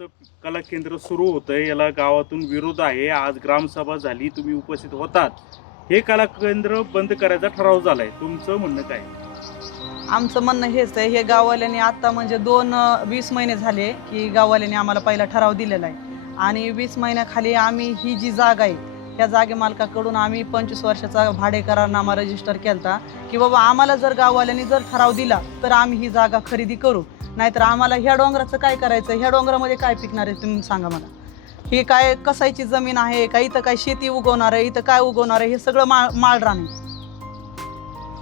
तुमचं कला केंद्र सुरू आहे याला गावातून विरोध आहे आज ग्रामसभा झाली तुम्ही उपस्थित होतात. हे कला केंद्र बंद करायचा ठराव झालाय. तुमचं म्हणणं काय? आमचं म्हणणं हेच आहे हे गाववाल्यांनी आता म्हणजे दोन अं, वीस महिने झाले की गाववाल्यांनी आम्हाला पहिला ठराव दिलेला आहे. आणि वीस महिन्याखाली आम्ही ही जी जागा आहे त्या जागे मालकाकडून आम्ही पंचवीस वर्षाचा भाडेकरारनामा रजिस्टर केलता की बाबा आम्हाला जर गाववाल्यांनी जर ठराव दिला तर आम्ही ही जागा खरेदी करू. नाहीतर आम्हाला ह्या डोंगराचं काय करायचं? ह्या डोंगरामध्ये काय पिकणार आहे तुम्ही सांगा मला. ही काय कसायची जमीन आहे? का इथं काय शेती उगवणार आहे? इथं काय उगवणार आहे? हे सगळं माळ माळरान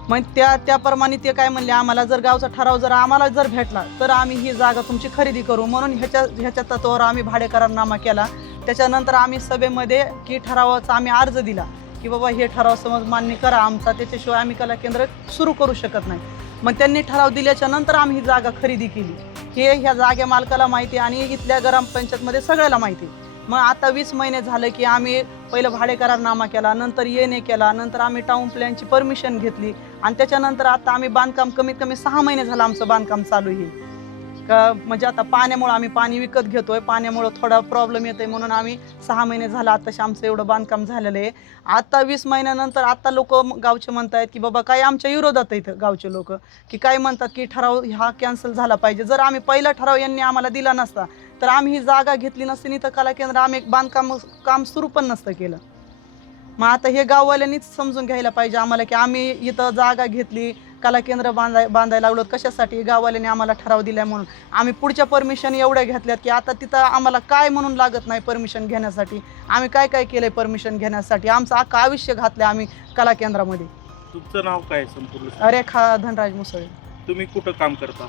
मग त्या त्याप्रमाणे ते काय म्हणले आम्हाला जर गावचा ठराव जर आम्हाला जर भेटला तर आम्ही ही जागा तुमची खरेदी करू. म्हणून ह्याच्या ह्याच्या तत्वावर आम्ही भाडेकरांनामा केला. त्याच्यानंतर आम्ही सभेमध्ये की ठरावाचा आम्ही अर्ज दिला की बाबा हे ठराव समज मान्य करा आमचा त्याच्याशिवाय आम्ही कला केंद्र सुरू करू शकत नाही. मग त्यांनी ठराव दिल्याच्या नंतर आम्ही ही जागा खरेदी केली हे ह्या जागे मालकाला माहिती आहे आणि इथल्या ग्रामपंचायतमध्ये सगळ्याला माहिती आहे. मग आता वीस महिने झालं की आम्ही पहिलं भाडेकरारनामा केला नंतर येणे केला नंतर आम्ही टाऊन प्लॅनची परमिशन घेतली आणि त्याच्यानंतर आता आम्ही बांधकाम कमीत कमी सहा महिने झालं आमचं बांधकाम चालू आहे का म्हणजे आता पाण्यामुळं आम्ही पाणी विकत घेतोय पाण्यामुळं थोडा प्रॉब्लेम येतोय म्हणून आम्ही सहा महिने झालं आताशी आमचं एवढं बांधकाम झालेलं आहे. आता वीस महिन्यानंतर आता लोक गावचे म्हणतायत की बाबा काय आमच्या विरोधात आहे इथं गावचे लोक. की काय म्हणतात की ठराव हा कॅन्सल झाला पाहिजे. जर आम्ही पहिला ठराव यांनी आम्हाला दिला नसता तर आम्ही ही जागा घेतली नसती इथं कला केंद्र आम्ही बांधकाम काम सुरू पण नसतं केलं. मग आता हे गाववाल्यांनीच समजून घ्यायला पाहिजे आम्हाला की आम्ही इथं जागा घेतली कला केंद्र बांधाय बांधायला लागलो. कशासाठी? गाववाल्यांनी आम्हाला ठराव दिला म्हणून. आम्ही पुढच्या परमिशन एवढ्या घेतल्यात की आता तिथं आम्हाला काय म्हणून लागत नाही परमिशन घेण्यासाठी? आम्ही काय काय केलंय परमिशन घेण्यासाठी? आमचं अख्खं आयुष्य घातलं आम्ही कला केंद्रामध्ये. तुमचं नाव काय संपूर्ण? रेखा धनराज मुसळे. तुम्ही कुठं काम करता?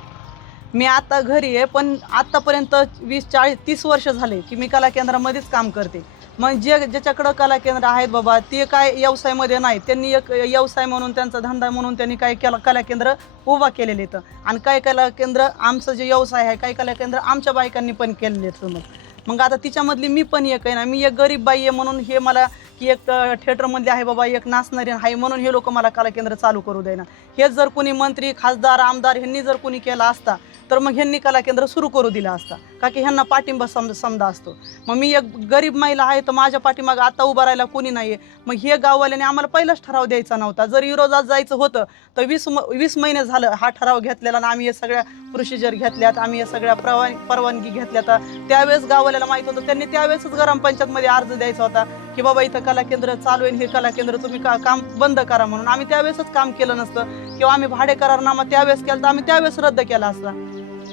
मी आता घरी आहे पण आतापर्यंत वीस चाळीस तीस वर्ष झाले की मी कला केंद्रामध्येच काम करते. मग जे ज्याच्याकडं कला केंद्र आहेत बाबा ते काय व्यवसायामध्ये नाही. त्यांनी एक व्यवसाय म्हणून त्यांचा धंदा म्हणून त्यांनी काय केला कला केंद्र उभा केलेले इथं. आणि काही कला केंद्र आमचं जे व्यवसाय आहे काही कला केंद्र आमच्या बायकांनी पण केलेले आहेत मग. मग आता तिच्यामधली मी पण एक आहे ना मी एक गरीब बाई आहे म्हणून हे मला की एक थिएटरमधले आहे बाबा एक नाचणारी आहे म्हणून हे लोक मला कला केंद्र चालू करू देणार हेच जर कोणी मंत्री खासदार आमदार ह्यांनी जर कोणी केला असता तर मग ह्यांनी कला केंद्र सुरू करू दिलं असता. का की ह्यांना पाठिंबा सम समजा असतो. मग मी एक गरीब महिला आहे तर माझ्या पाठीमागं आता उभा राहायला कोणी नाही आहे मग हे गाववाल्याने आम्हाला पहिलाच ठराव द्यायचा नव्हता. जर युरोजात जायचं होतं तर वीस म वीस महिने झालं हा ठराव घेतलेला आणि आम्ही हे सगळ्या प्रोसिजर घेतल्यात आम्ही या सगळ्या परवा परवानगी घेतल्या तर त्यावेळेस गाववाल्याला माहीत होतं त्यांनी त्यावेळेसच ग्रामपंचायतमध्ये अर्ज द्यायचा होता की बाबा इथं कला केंद्र चालू आहे हे कला केंद्र तुम्ही का काम बंद करा म्हणून. आम्ही त्यावेळेसच काम केलं नसतं. किंवा आम्ही भाडे करारनामा त्यावेळेस केला तर आम्ही त्यावेळेस रद्द केला असता.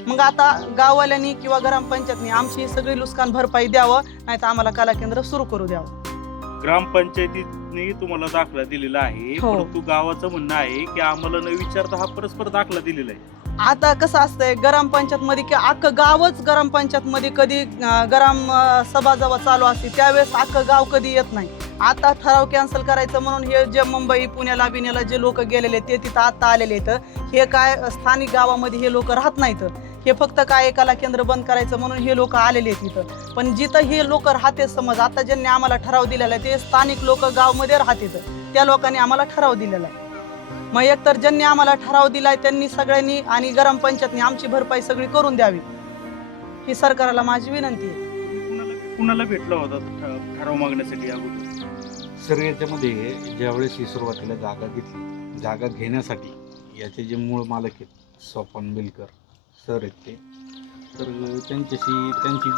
मग आता गाववाल्यांनी किंवा ग्रामपंचायतनी आमची सगळी नुकसान भरपाई द्यावं नाही तर आम्हाला कला केंद्र सुरू करू द्यावं. ग्रामपंचायतीने तुम्हाला दाखला दिलेला आहे. हो. परंतु गावाचं म्हणणं आहे की आम्हाला न विचारता हा परस्पर दाखला दिलेला आहे. आता कसं असतंय ग्रामपंचायत मध्ये की अख्खं गावच ग्रामपंचायत मध्ये कधी अं, ग्राम अं, सभा जेव्हा चालू असते त्यावेळेस अख्खं गाव कधी येत नाही. आता ठराव कॅन्सल करायचं म्हणून हे जे मुंबई पुण्याला बिण्याला जे लोक गेलेले ते तिथं आता आलेले आहेत. हे काय स्थानिक गावामध्ये हे लोक राहत नाहीत. हे फक्त काय एकाला केंद्र बंद करायचं म्हणून हे लोक आलेले आहेत इथं. पण जिथं हे लोक राहते समज आता ज्यांनी आम्हाला ठराव दिलेला आहे ते स्थानिक लोक गावमध्ये राहतात. त्या लोकांनी आम्हाला ठराव दिलेला आहे. मग एकतर ज्यांनी आम्हाला ठराव दिलाय त्यांनी सगळ्यांनी आणि ग्रामपंचायतनी आमची भरपाई सगळी करून द्यावी. ही सरकारला माझी विनंती आहे. कुणाला कुणाला भेटला होता ठराव मागण्यासाठी अगोदर? सर याच्यामध्ये ज्यावेळेस ही सुरुवातीला जागा घेतली जागा घेण्यासाठी याचे जे मूळ मालक आहेत सोपान बिलकर सर आहेत ते. तर त्यांच्याशी त्यांची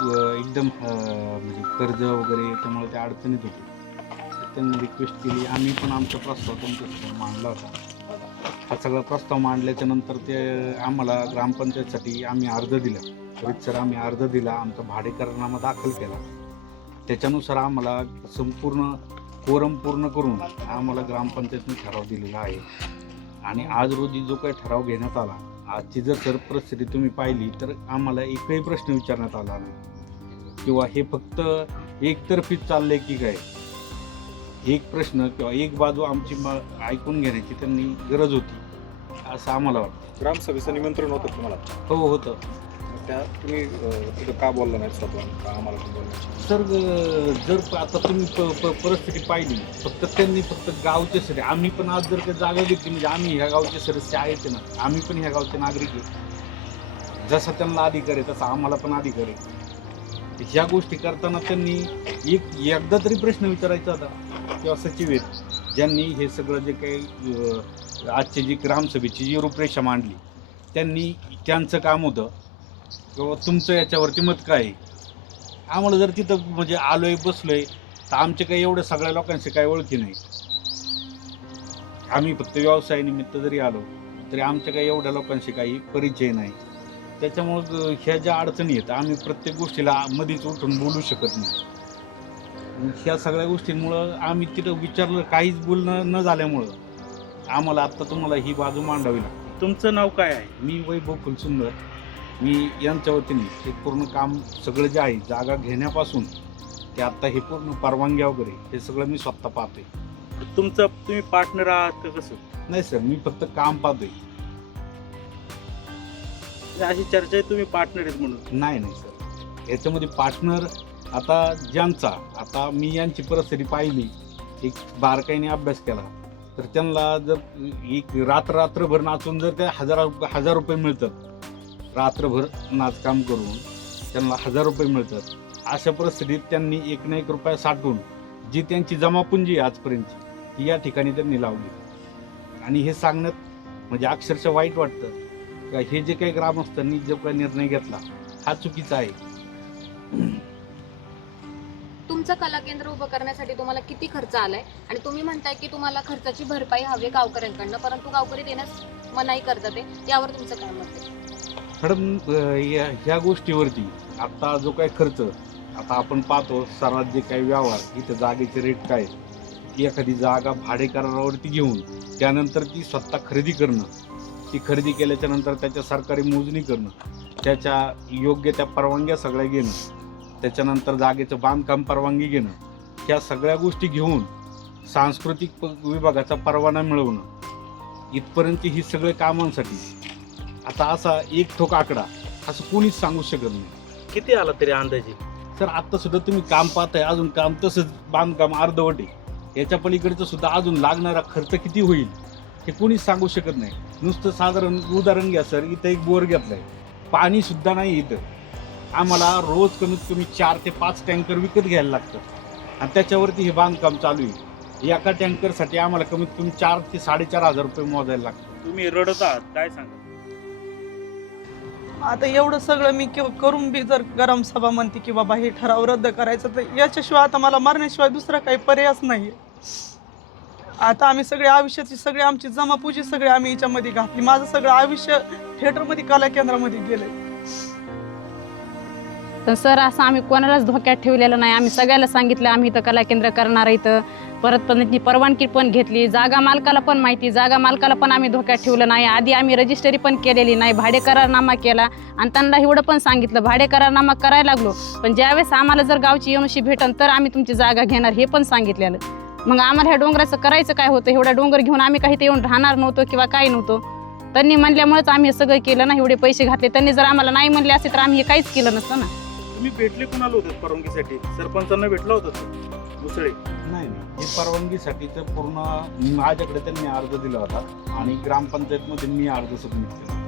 एकदम म्हणजे कर्ज वगैरे त्यामुळे ते अडचणीत होते. त्यांनी रिक्वेस्ट केली. आम्ही पण आमचा प्रस्ताव त्यांच्यासमोर मांडला होता. हा सगळा प्रस्ताव मांडल्याच्या नंतर ते आम्हाला ग्रामपंचायतसाठी आम्ही अर्ज दिला. सर आम्ही अर्ज दिला. आमचा भाडेकरनामा दाखल केला. त्याच्यानुसार आम्हाला संपूर्ण कोरम पूर्ण करून आम्हाला ग्रामपंचायतने ठराव दिलेला आहे. आणि आज रोजी जो काही ठराव घेण्यात आला आजची जर सर परिस्थिती तुम्ही पाहिली तर आम्हाला एकही प्रश्न विचारण्यात आला नाही. किंवा हे फक्त एकतर्फीच चाललंय की काय? एक प्रश्न किंवा एक बाजू आमची ऐकून घेण्याची त्यांनी गरज होती असं आम्हाला वाटतं. ग्रामसभेचं निमंत्रण होतं तुम्हाला? हो होतं. त्या तुम्ही तिथं का बोलला नाही स्वतः का आम्हाला पण सर जर आता तुम्ही प- प- परिस्थिती पाहिली फक्त त्यांनी फक्त गावचे सर आम्ही पण आज जर का जागा घेतली म्हणजे आम्ही ह्या गावचे सदस्य आहेत ना आम्ही पण ह्या गावचे नागरिक आहे. जसा त्यांना अधिकार आहे तसा आम्हाला पण अधिकार आहे. ह्या गोष्टी करताना त्यांनी एक एकदा तरी प्रश्न विचारायचा होता किंवा सचिव आहेत ज्यांनी हे सगळं जे काही अं, आजची जी ग्रामसभेची जी रूपरेषा मांडली त्यांनी त्यांचं काम होतं किंवा तुमचं याच्यावरती मत काय? आहे? आम्हाला जर तिथं म्हणजे आलोय बसलोय तर आमचे काही एवढं सगळ्या लोकांशी काही ओळखी नाही. आम्ही फक्त व्यवसायानिमित्त जरी आलो तरी आमच्या काही एवढ्या लोकांशी काही परिचय नाही. त्याच्यामुळं ह्या ज्या अडचणी आहेत आम्ही प्रत्येक गोष्टीला मध्येच उठून बोलू शकत नाही. मग ह्या सगळ्या गोष्टींमुळं आम्ही तिथं विचारलं काहीच बोलणं न झाल्यामुळं आम्हाला आत्ता तुम्हाला ही बाजू मांडावी लागते. तुमचं नाव काय आहे? मी वैभव फुलसुंदर. मी यांच्या वतीने हे पूर्ण काम सगळं जे आहे जागा घेण्यापासून ते आत्ता हे पूर्ण परवानग्या वगैरे हे सगळं मी स्वतः पाहतोय. तुमचं तुम्ही पार्टनर आहात का कसं? नाही सर मी फक्त काम पाहतोय. अशी चर्चा आहे तुम्ही पार्टनर आहेत म्हणून. नाही नाही सर. याच्यामध्ये पार्टनर आता ज्यांचा आता मी यांची परिस्थिती पाहिली एक बारकाईने अभ्यास केला तर त्यांना जर एक रात्र रात्रभर नाचून जर त्या हजार हजार रुपये मिळतात रात्रभर नाचकाम करून त्यांना हजार रुपये मिळतात. अशा परिस्थितीत त्यांनी एक ना एक रुपया साठवून जी त्यांची जमापुंजी आहे आजपर्यंतची ती या ठिकाणी त्यांनी लावली. आणि हे सांगण्यात म्हणजे अक्षरशः वाईट वाटतं का हे जे काही ग्रामस्थांनी जो काही निर्णय घेतला हा चुकीचा आहे. तुमचं कला केंद्र उभं करण्यासाठी तुम्हाला किती खर्च आलाय? आणि तुम्ही म्हणताय की तुम्हाला खर्चाची भरपाई हवी गावकऱ्यांकडनं परंतु गावकरी देण्यास मनाई करतात ते यावर तुमचं काय मत आहे? मॅडम या ह्या गोष्टीवरती आत्ता जो काय खर्च आता आपण पाहतो सर्वात जे काही व्यवहार इथं जागेचे रेट काय? एखादी जागा भाडेकरारावरती घेऊन त्यानंतर ती स्वतः खरेदी करणं ती खरेदी केल्याच्यानंतर त्याच्या सरकारी मोजणी करणं त्याच्या योग्य त्या परवानग्या सगळ्या घेणं त्याच्यानंतर जागेचं बांधकाम परवानगी घेणं ह्या सगळ्या गोष्टी घेऊन सांस्कृतिक प- विभागाचा परवाना मिळवणं इथपर्यंत ही सगळे कामांसाठी आता असा एक ठोक आकडा असं कोणीच सांगू शकत नाही. किती आला तरी अंदाजे? सर आता सुद्धा तुम्ही काम पाहताय अजून काम तसंच बांधकाम अर्धवट. आहे याच्या पलीकडचं सुद्धा अजून लागणारा खर्च किती होईल हे कोणीच सांगू शकत नाही. नुसतं साधारण उदाहरण घ्या सर इथं एक बोर घेतलाय. पाणी सुद्धा नाही इथं. आम्हाला रोज कमीत कमी चार ते पाच टँकर विकत घ्यायला लागतं. आणि त्याच्यावरती हे बांधकाम चालू आहे. एका टँकरसाठी आम्हाला कमीत कमी चार ते साडेचार हजार रुपये मोजायला लागतं तुम्ही रडत आहात काय सांगा आता एवढं सगळं मी करून बी जर गरम सभा म्हणते की बाबा हे ठराव रद्द करायचं तर याच्याशिवाय आता मला मारण्याशिवाय दुसरा काही पर्यायच नाही आता आम्ही सगळे आयुष्याची सगळी आमची जमापुजी सगळी आम्ही याच्यामध्ये घातली. माझं सगळं आयुष्य थिएटरमध्ये कला केंद्रामध्ये गेलंय. तर सर असं आम्ही कोणालाच धोक्यात ठेवलेलं नाही. आम्ही सगळ्याला सांगितलं आम्ही इथं कला केंद्र करणार इथं. परत पण त्यांनी परवानगी पण घेतली. जागा मालकाला पण माहिती जागा मालकाला पण आम्ही धोक्यात ठेवलं नाही. आधी आम्ही रजिस्टरी पण केलेली नाही भाडे करारनामा केला. आणि त्यांना एवढं पण सांगितलं भाडे करारनामा करायला लागलो. पण ज्यावेळेस आम्हाला जर गावची यमशी भेटन तर आम्ही तुमची जागा घेणार हे पण सांगितलेलं. मग आम्हाला ह्या डोंगराचं करायचं काय होतं? एवढा डोंगर घेऊन आम्ही काही ते येऊन राहणार नव्हतो किंवा काय नव्हतो. त्यांनी म्हणल्यामुळेच आम्ही हे सगळं केलं ना एवढे पैसे घातले. त्यांनी जर आम्हाला नाही म्हणले असते तर आम्ही हे काहीच केलं नसतं ना. तुम्ही भेटले कुणाला होते परवानगीसाठी? सरपंचांना भेटला होता तो? दुसरे? नाही नाही. हे परवानगीसाठीचं पूर्ण माझ्याकडे त्यांनी अर्ज दिला होता आणि ग्रामपंचायतमध्ये मी अर्ज सबमिट केला.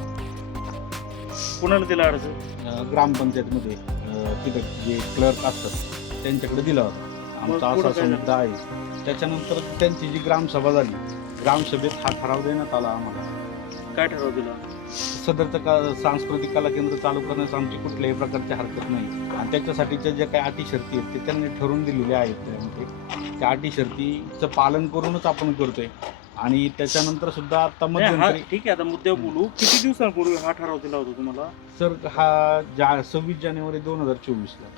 कुणाला दिला अर्ज? अं, ग्रामपंचायतमध्ये अं, तिथं जे क्लर्क असतात त्यांच्याकडे दिला होता. आमचा मग पुढं असा काय झालं? मुद्दा आहे. त्याच्यानंतर त्यांची जी ग्रामसभा झाली ग्रामसभेत हा ठराव देण्यात आला आम्हाला. काय ठराव दिला? सदरचं का सांस्कृतिक कला केंद्र चालू करण्यास आमची कुठल्याही प्रकारची हरकत नाही. आणि त्याच्यासाठीच्या ज्या काही अटी शर्ती आहेत ते त्यांनी ठरवून दिलेल्या आहेत त्यामध्ये. त्या अटी शर्तीचं पालन करूनच आपण करतोय. आणि त्याच्यानंतर सुद्धा आता मध्यंतरी ठीक आहे आता मुद्द्यावर बोलू. किती दिवसांपूर्वी हा ठराव दिला होता तुम्हाला? सर हा जा सव्वीस जानेवारी दोन हजार चोवीसला.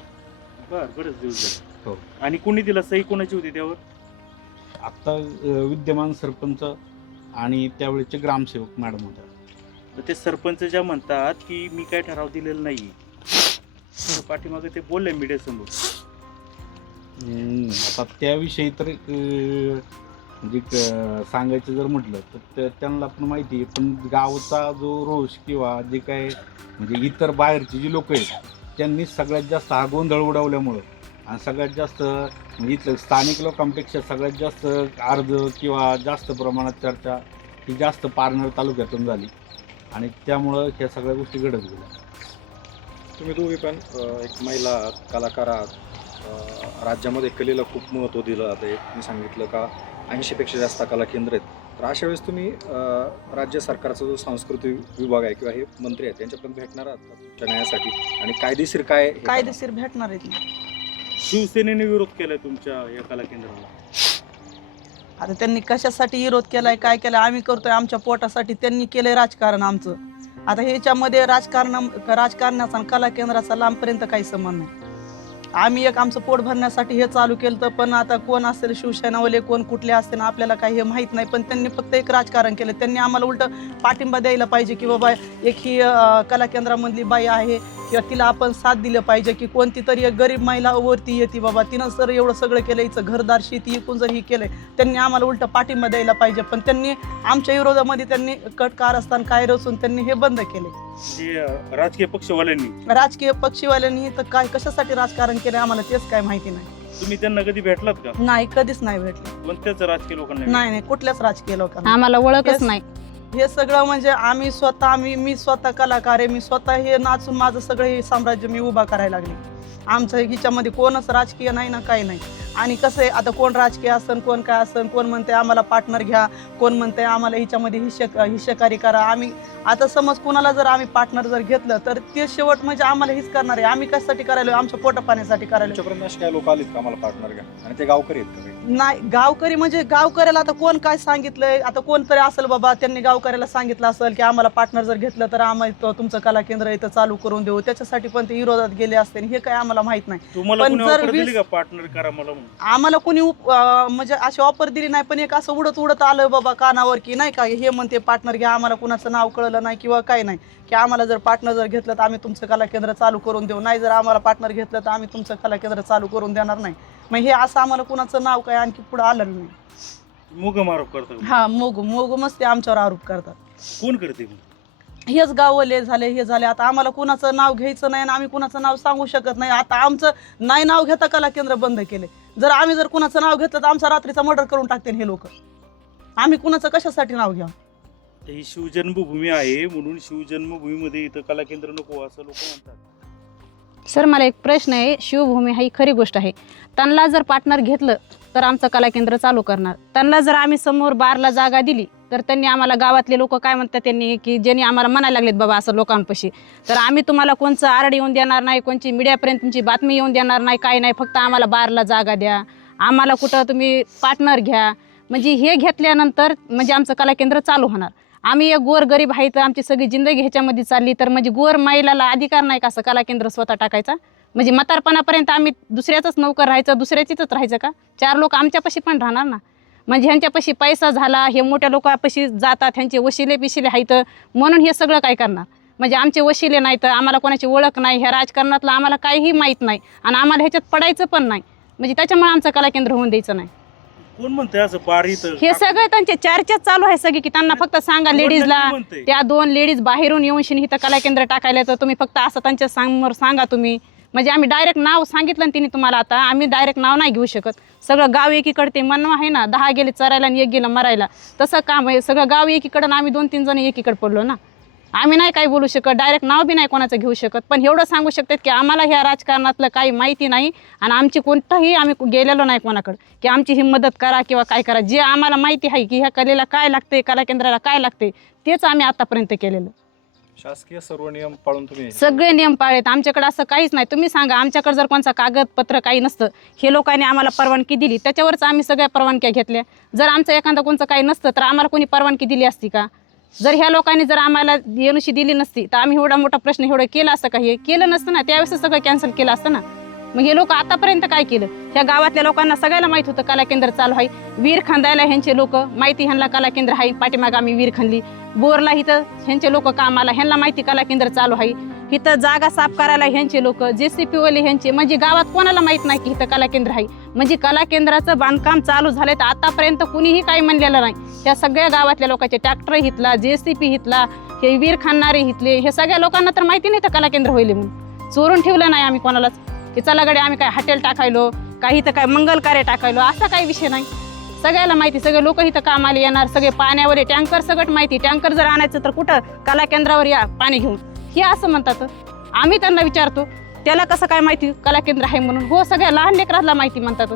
बर बरेच दिवस झाले. हो. आणि कोणी दिला? सही कोणाची होती त्यावर? आत्ता अं, विद्यमान सरपंच आणि त्यावेळेचे ग्रामसेवक मॅडम होत्या. तर ते सरपंच ज्या म्हणतात की मी काय ठराव दिलेला नाही पाठीमागे ते बोलले मीडिया समोर. हम्म, आता त्याविषयी तर अं, म्हणजे क- सांगायचं जर म्हटलं तर त्या- त्यांना पण माहिती आहे पण गावचा जो रोष किंवा जे काय म्हणजे इतर बाहेरची जी लोक आहेत त्यांनी सगळ्यात जास्त हा गोंधळ उडवल्यामुळं आणि सगळ्यात जास्त म्हणजे इथलं स्थानिक लोकांपेक्षा सगळ्यात जास्त अर्ज किंवा जास्त प्रमाणात चर्चा ही जास्त पारनेर तालुक्यातून झाली. आणि त्यामुळं ह्या सगळ्या गोष्टी घडत गेल्या. तुम्ही दोघे पण अं, एक महिला आहात कलाकार आहात अं, राज्यामध्ये कलेला खूप महत्त्व दिलं जातं मी सांगितलं का ऐंशीपेक्षा जास्त कला केंद्र आहेत. तर अशा वेळेस तुम्ही अं, राज्य सरकारचा जो सांस्कृतिक विभाग आहे किंवा हे मंत्री आहेत त्यांच्यापर्यंत भेटणार आहात का तुमच्या न्यायासाठी? आणि कायदेशीर काय हे? कायदेशीर भेटणार आहेत ना. शिवसेनेने विरोध केलाय तुमच्या या कला केंद्राला आता त्यांनी कशासाठी विरोध केलाय काय केलाय आम्ही करतोय आमच्या पोटासाठी त्यांनी केलंय राजकारण आमचं. आता ह्याच्यामध्ये राजकारण राजकारणाचा आणि कला केंद्राचा लांबपर्यंत काही संबंध नाही. आम्ही एक आमचं पोट भरण्यासाठी हे चालू केलं तर पण आता कोण असेल शिवसेनावाले कोण कुठले असतील आपल्याला काही हे माहीत नाही पण त्यांनी फक्त एक राजकारण केलं. त्यांनी आम्हाला उलट पाठिंबा द्यायला पाहिजे की बाबा एक ही कला केंद्रामधली बाई आहे किंवा तिला आपण साथ दिलं पाहिजे की कोणती तरी एक गरीब महिला वरती येते बाबा तिनं सर एवढं सगळं केलं हिचं घरदार शेती एकूण जर ही केलंय त्यांनी आम्हाला उलट पाठिंबा द्यायला पाहिजे. पण त्यांनी आमच्या विरोधामध्ये त्यांनी कट कारस्थान काय रचून त्यांनी हे बंद केले. राजकीय पक्षवाल्यांनी. राजकीय पक्षीवाल्यांनी तर काय कशासाठी राजकारण केलं आम्हाला तेच काय माहिती नाही. तुम्ही त्यांना कधी भेटलात का? नाही कधीच नाही भेटले. कोणत्याच राजकीय लोकांना नाही नाही कुठल्याच राजकीय लोकांना. आम्हाला ओळखच. नाही. हे सगळं म्हणजे आम्ही स्वतः आम्ही मी स्वतः कलाकार आहे मी स्वतः हे नाचून माझं सगळं हे साम्राज्य मी उभा करायला लागले. आमचं हिच्यामध्ये कोणच राजकीय नाही ना काही नाही. आणि कसं आहे आता कोण राजकीय असन कोण काय असन कोण म्हणते आम्हाला पार्टनर घ्या कोण म्हणते आम्हाला हिच्यामध्ये हिश्य हिश्यकारी करा. आम्ही आता समज कोणाला जर आम्ही पार्टनर जर घेतलं तर ते शेवट म्हणजे आम्हाला हेच करणार आहे. आम्ही कशासाठी करायलो? आमच्या पोटापाण्यासाठी करायला. काय लोक आलीत का आम्हाला पार्टनर घ्या? आणि ते गावकरी आहेत नाही गावकरी म्हणजे गावकऱ्याला आता कोण काय सांगितलंय? आता कोणतरी असेल बाबा त्यांनी गावकऱ्याला सांगितलं असेल की आम्हाला पार्टनर जर घेतलं तर आम्हाला तुमचं कला केंद्र इथं चालू करून देऊ. त्याच्यासाठी पण ते विरोधात गेले असते हे काय आम्हाला माहीत नाही. पण जर वीस- पार्टनर करा मला आम्हाला कोणी म्हणजे अशी ऑफर दिली नाही पण एक असं उडत उडत आलं बाबा कानावर की नाही का हे म्हणते पार्टनर घ्या आम्हाला कुणाचं नाव कळलं नाही किंवा काय नाही. की आम्हाला जर पार्टनर जर घेतलं तर आम्ही तुमचं कला केंद्र चालू करून देऊ. नाही जर आम्हाला पार्टनर घेतलं तर आम्ही तुमचं कला केंद्र चालू करून देणार नाही. मग हे असं आम्हाला कुणाचं नाव काय आणखी पुढे आलं नाही. मुग मारोप करता हा मोग मोग मस्त आमच्यावर आरोप करतात. कोण करते मग? हेच गावले झाले हे झाले. आता आम्हाला कुणाचं नाव घ्यायचं नाही आणि आम्ही कुणाचं नाव सांगू शकत नाही. आता आमचं नाही नाव घेता कला केंद्र बंद केले. जर आम्ही जर कुणाचं नाव घेतलं तर आमचा रात्रीचा मर्डर करून टाकते हे लोक. आम्ही कुणाचं कशासाठी नाव घ्या ही शिवजन्मभूमी आहे म्हणून शिवजन्मभूमीमध्ये इथं कला केंद्र नको असं लोक म्हणतात. सर मला एक प्रश्न आहे. शिवभूमी ही खरी गोष्ट आहे. त्यांना जर पार्टनर घेतलं तर आमचं कला केंद्र चालू करणार. त्यांना जर आम्ही समोर बारला जागा दिली तर त्यांनी आम्हाला गावातले लोक काय म्हणतात त्यांनी की ज्यांनी आम्हाला म्हणायला लागलेत बाबा असं लोकांपाशी. तर आम्ही तुम्हाला कोणचं आरड येऊन देणार नाही कोणची मीडियापर्यंत तुमची बातमी येऊन देणार नाही काही नाही. फक्त आम्हाला बारला जागा द्या. आम्हाला कुठं तुम्ही पार्टनर घ्या. म्हणजे हे घेतल्यानंतर म्हणजे आमचं कला केंद्र चालू होणार. आम्ही एक गोर गरीब आहे तर आमची सगळी जिंदगी ह्याच्यामध्ये चालली. तर म्हणजे गोर महिलाला अधिकार नाही का असं कला केंद्र स्वतः टाकायचा? म्हणजे म्हातारपणापर्यंत आम्ही दुसऱ्याचाच नौकर राहायचं दुसऱ्याचीच राहायचं का? चार लोक आमच्यापाशी पण राहणार ना? म्हणजे ह्यांच्यापाशी पैसा झाला हे मोठ्या लोकांपाशी जातात ह्यांचे वशिले पिशिले आहेत. म्हणून हे सगळं काय करणार? म्हणजे आमचे वशिले नाहीत आम्हाला कोणाची ओळख नाही ह्या राजकारणातलं आम्हाला काहीही माहीत नाही. आणि आम्हाला ह्याच्यात पडायचं पण नाही. म्हणजे त्याच्यामुळे आमचं कला केंद्र होऊन द्यायचं नाही. कोण म्हणतंय असं पार इथं? हे सगळं त्यांचे चर्चा चालू आहे सगळी की त्यांना फक्त सांगा लेडीजला. म्हणतंय? त्या दोन लेडीज बाहेरून येऊन शिनी इथं कला केंद्र टाकायला तर तुम्ही फक्त असं त्यांच्यासमोर सांगा तुम्ही. म्हणजे आम्ही डायरेक्ट नाव सांगितलं ना तिने तुम्हाला आता. आम्ही डायरेक्ट नाव नाही घेऊ शकत. सगळं गाव एकीकडे ते म्हणणं आहे ना दहा गेले चरायला आणि एक गेलं मरायला. तसं काम आहे. सगळं गाव एकीकडं आणि आम्ही दोन तीन जण एकीकडे पडलो ना. आम्ही नाही काही बोलू शकत डायरेक्ट नाव बी नाही कोणाचं घेऊ शकत. पण एवढं सांगू शकतात की आम्हाला ह्या राजकारणातलं काही माहिती नाही आणि आमची कोणताही आम्ही गेलेलो नाही कोणाकडे. की आमची ही मदत करा किंवा काय करा. जे आम्हाला माहिती आहे की ह्या कलेला काय लागते कला केंद्राला काय लागते तेच आम्ही आतापर्यंत केलेलं. शासकीय सर्व नियम पाळून तुम्ही सगळे नियम पाळलेत. आमच्याकडे असं काहीच नाही. तुम्ही सांगा आमच्याकडे जर कोणचा कागदपत्र काही नसतं हे लोकांनी आम्हाला परवानगी दिली त्याच्यावरच आम्ही सगळ्या परवानग्या घेतल्या. जर आमचं एखादं कोणचं काही नसतं तर आम्हाला कोणी परवानगी दिली असती का? जर ह्या लोकांनी जर आम्हाला येणुशी दिली नसती तर आम्ही एवढा मोठा प्रश्न एवढं केला असं का? हे केलं नसतं ना. त्यावेळेस सगळं कॅन्सल केलं असतं ना. मग हे लोक आतापर्यंत काय केलं? ह्या गावातल्या लोकांना सगळ्याला माहीत होतं कला केंद्र चालू आहे. वीर खांदायला ह्यांचे लोक माहिती ह्यांना कला केंद्र आहे. पाठीमाग आम्ही वीर खांदली. बोरला इथं ह्यांचे लोक कामाला ह्यांना माहिती कला केंद्र चालू आहे. इथं जागा साफ करायला ह्यांचे लोक जे सी पी वाले ह्यांचे म्हणजे गावात कोणाला माहीत नाही की इथं कला केंद्र आहे. म्हणजे कला केंद्राचं बांधकाम चालू झालंय तर आतापर्यंत कुणीही काही म्हणलेलं नाही. त्या सगळ्या गावातल्या लोकांचे ट्रॅक्टर हितला जे सी पी हितला हे वीर खाणारे हितले हे सगळ्या लोकांना तर माहिती नाही तर कला केंद्र होईल म्हणून. चोरून ठेवलं नाही आम्ही कोणालाच. की चला गडे आम्ही काय हॉटेल टाकायलो काही तर काय मंगल कार्य टाकायलो असा काही विषय नाही. सगळ्याला माहिती सगळे लोक इथं कामाला येणार सगळे पाण्यावर टँकर सगळं माहिती टँकर जर आणायचं तर कुठं? कला केंद्रावर या पाणी घेऊन. हे असं म्हणतात. आम्ही त्यांना विचारतो त्याला कसं काय माहिती? कला केंद्र आहे म्हणून. हो सगळ्या लहान लेकराला माहिती म्हणतात.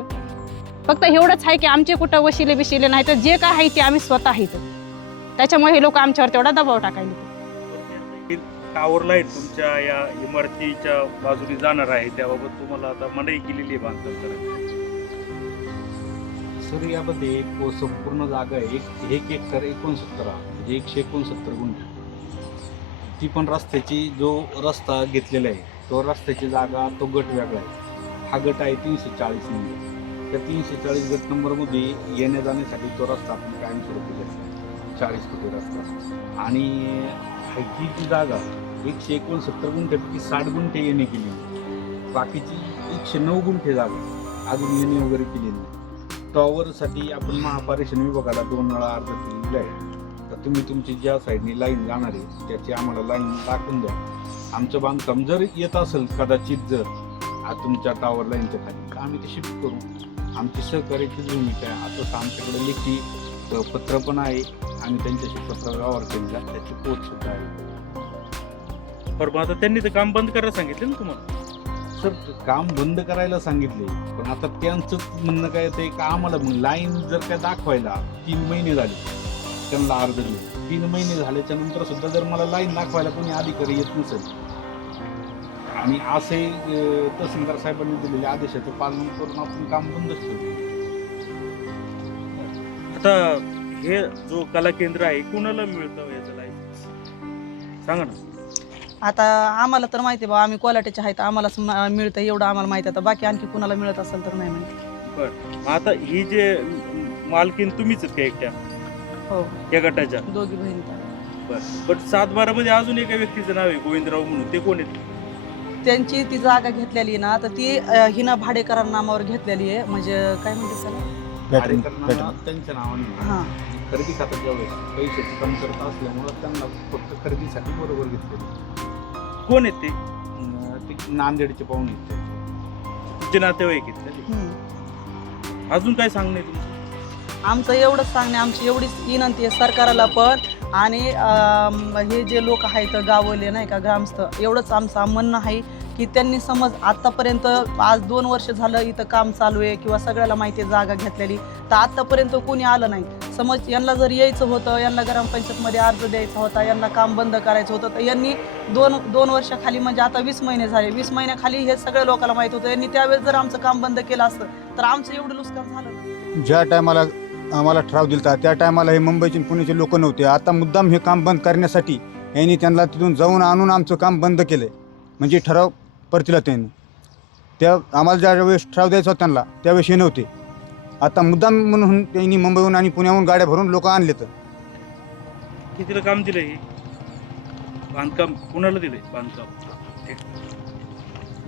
फक्त एवढंच आहे की आमचे कुठं वशिले बिशिले नाही तर जे काय आहे ते आम्ही स्वतः आहेत त्याच्यामुळे हे लोक आमच्यावर तेवढा दबाव टाकायला टावर लाइट तुमच्या या इमारतीच्या बाजूने जाणार आहे. त्याबाबत तुम्हाला आता मनाई केलेली आहे बांधकाम करायला. सर यामध्ये एक संपूर्ण जागा आहे. एक एक एकर एकोणसत्तर म्हणजे एकशे एकोणसत्तर गुंठे. ती पण रस्त्याची जो रस्ता घेतलेला आहे तो रस्त्याची जागा तो गट वेगळा आहे. हा गट आहे तीनशे चाळीस नंबर. त्या तीनशे चाळीस गट नंबरमध्ये येण्या जाण्यासाठी तो रस्ता आपण कायमस्वरूपी घेतला चाळीस फुटी रस्ता. आणि ही जी जागा एकशे एकोणसत्तर गुंठ्यापैकी साठ गुंठे येणे केली. बाकीची एकशे नऊ गुंठे जागा अजून येणे वगैरे केलेली नाही. टॉवरसाठी आपण महापारेषण विभागाला दोन वेळा अर्ज केलेला आहे. तर तुम्ही तुमची ज्या साईडनी लाईन जाणार आहे त्याची आम्हाला लाईन दाखवून द्या. आमचं बांधकाम जर येत असेल कदाचित जर तुमच्या टॉवर लाईनच्या खाली. तर आम्ही ते शिफ्ट करू. आमची सहकार्याची भूमिका आहे. आता आमच्याकडे लेखी पत्र पण आहे आम्ही त्यांच्याशी पत्र व्यवहार केलेला त्याची पोच सुद्धा आहे बरं मग आता त्यांनी काम बंद करायला सांगितलं ना तुम्हाला? सर काम बंद करायला सांगितले पण आता त्यांचं म्हणणं काय ते का आम्हाला लाईन जर काय दाखवायला तीन महिने झाले त्यांना अर्ज देऊन. तीन महिने झाल्याच्यानंतर सुद्धा जर मला लाईन दाखवायला कोणी अधिकारी येत नसेल आणि असे अं, तहसीलदार साहेबांनी दिलेल्या आदेशाचं पालन करून आपण काम बंदच ठेवतो आता हे जो कला केंद्र आहे कुणाला मिळतं याचं लाईसेन्स सांगा ना. आता आम्हाला तर माहिती आहे बा आम्ही कोलाटेचे आहेत आम्हालाच म- मिळतं एवढं आम्हाला माहिती आहे. आता बाकी आणखी कुणाला मिळत असेल तर नाही माहिती. मग आता ही जे मालकीन तुम्हीच आहेत का एकट्या? हो. या गटाच्या? दोघी बहिणी बरं. बट सात बारा मध्ये अजून एका व्यक्तीचं नाव आहे गोविंदराव म्हणून. ते कोण आहेत? त्यांची ती जागा घेतलेली आहे ना तर ती अ, हिनं भाडेकरार नामावर घेतलेली आहे. म्हणजे काय म्हणते त्याला? कार्यकर्त्यांना त्यांच्या नावाने हां. खरेदी खात्यात ज्यावेळेस पैशाची कमतरता असल्यामुळं त्यांना फक्त खरेदीसाठी बरोबर घेतलेली कोण आहेत ते? अं, ते नांदेडचे पाहुणे आहेत ते. तुमचे नातेवाईक आहेत का ते? अजून काय सांगणं तुमचं? आमचं एवढंच सांगणे आमची एवढीच विनंती आहे सरकारला पण. आणि हे जे लोक आहेत गावले नाही का ग्रामस्थ एवढंच आमचं म्हणणं आहे की त्यांनी समज आत्तापर्यंत आज दोन वर्ष झालं इथं काम चालू आहे किंवा सगळ्याला माहिती जागा घेतलेली तर आत्तापर्यंत कोणी आलं नाही. समज यांना जर यायचं होतं यांना ग्रामपंचायतमध्ये अर्ज द्यायचा होता यांना काम बंद करायचं होतं तर यांनी दोन दोन वर्षाखाली म्हणजे आता वीस महिने झाले. वीस महिन्याखाली हे सगळ्या लोकांना माहीत होतं यांनी त्यावेळेस जर आमचं काम बंद केलं असतं तर आमचं एवढं नुकसान झालं ज्या टायमाला आम्हाला ठराव दिलता. त्या टायमाला हे मुंबईचे आणि पुण्याचे लोक नव्हते. आता मुद्दाम हे काम बंद करण्यासाठी यांनी त्यांना तिथून जाऊन आणून आमचं काम बंद केलं म्हणजे ठराव परतीला त्यांनी. त्या आम्हाला ज्या वेळेस ठराव द्यायचा होता त्यांना त्यावेळेस हे नव्हते. आता मुद्दाम म्हणून त्यांनी मुंबईहून आणि पुण्याहून गाड्या भरून लोक आणले तर. कितीला काम दिलंय हे? बांधकाम कुणाला दिलंय बांधकाम?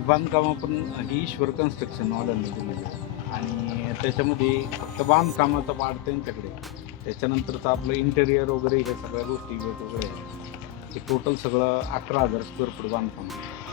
बांधकाम आपण ही ईश्वर कन्स्ट्रक्शन वाल्यांना दिलेलं आहे. आणि त्याच्यामध्ये फक्त बांधकामाचा पार्ट त्यांच्याकडे आहे. त्याच्यानंतरचं आपलं इंटेरियर वगैरे ह्या सगळ्या गोष्टी वगैरे हे टोटल सगळं अकरा हजार स्क्वेअर फूट बांधकाम आहे.